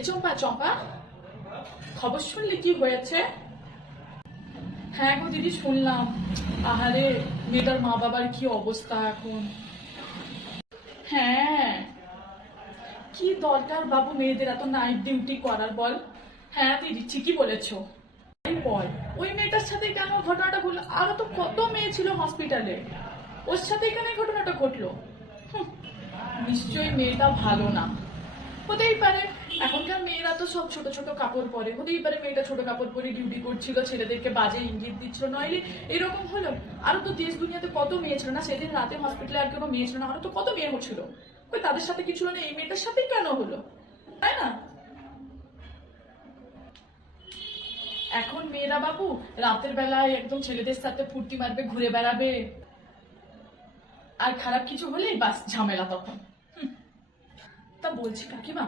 এ চম্পা চম্পা, খবর শুনলি কি হয়েছে? হ্যাঁ গো দিদি শুনলাম। আহারে, মেয়েটার মা বাবার কি অবস্থা এখন। হ্যাঁ, কি দরকার বাবু মেয়েদের এত নাইট ডিউটি করার বল? হ্যাঁ দিদি ঠিকই বলেছো। বল, ওই মেয়েটার সাথে কেন ঘটনাটা ঘটলো? আরো তো কত মেয়ে ছিল হসপিটালে, ওর সাথে কেন এই ঘটনাটা ঘটলো? হুঁ, নিশ্চয়ই মেয়েটা ভালো না। হতেই পারে, এখনকার মেয়েরা তো সব ছোট ছোট কাপড় পরে, হতেই পারে মেয়েটা ছোট কাপড় পরে ডিউটি করছিল, ছেলেদেরকে বাজে ইঙ্গিত দিচ্ছিল, নইলে এরকম হলো। আরো তো দেশ দুনিয়াতে কত মেয়ে ছিল না, সেদিন রাতে হসপিটালে আর কোনো মেয়ে ছিল না, আরো তো কত মেয়ে হচ্ছিল। ওই তাদের সাথে কিছু হলো না, এই মেয়েটার সাথেই কেন হলো? তাই না? এখন মেয়েরা বাবু রাতের বেলায় একদম ছেলেদের সাথে ফুর্তি মারবে, ঘুরে বেড়াবে, আর খারাপ কিছু হলেই বাস ঝামেলা তখন। তা বলছি কাকিমা,